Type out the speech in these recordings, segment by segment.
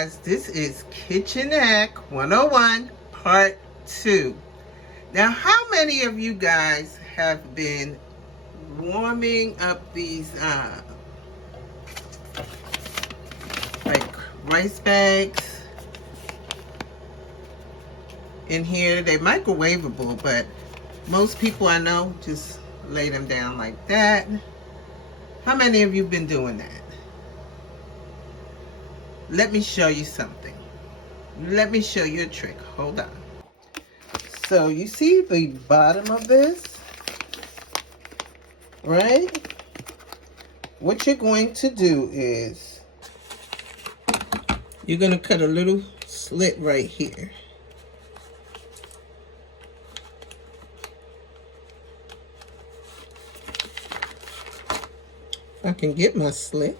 guys, this is Kitchen Hack 101 Part 2. Now, how many of you guys have been warming up these like rice bags in here? They're microwavable, but most people I know just lay them down like that. How many of you been doing that? Let me show you something. Let me show you a trick. Hold on. So you see the bottom of this, right? What you're going to do is you're going to cut a little slit right here. If I can get my slit.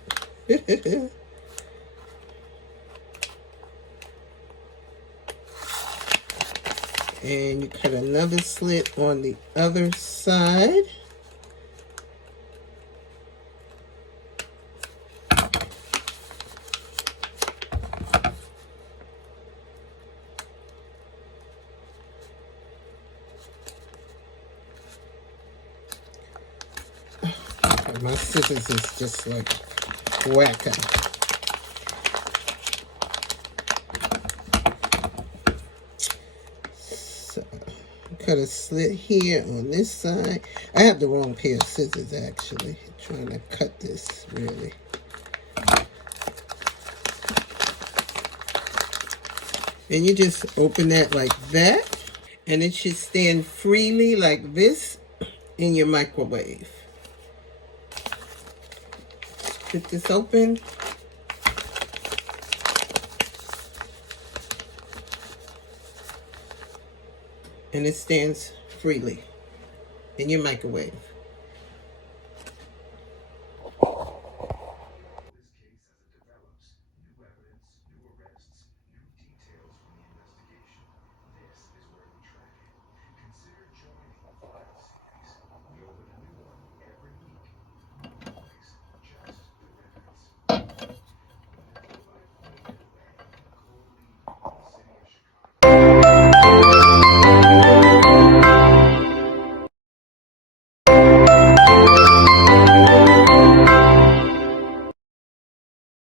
And you cut another slit on the other side. My scissors is just like whacking. So, cut a slit here on this side. I have the wrong pair of scissors actually. I'm trying to cut this really. And you just open that like that. And it should stand freely like this in your microwave. Get this open. And it stands freely in your microwave.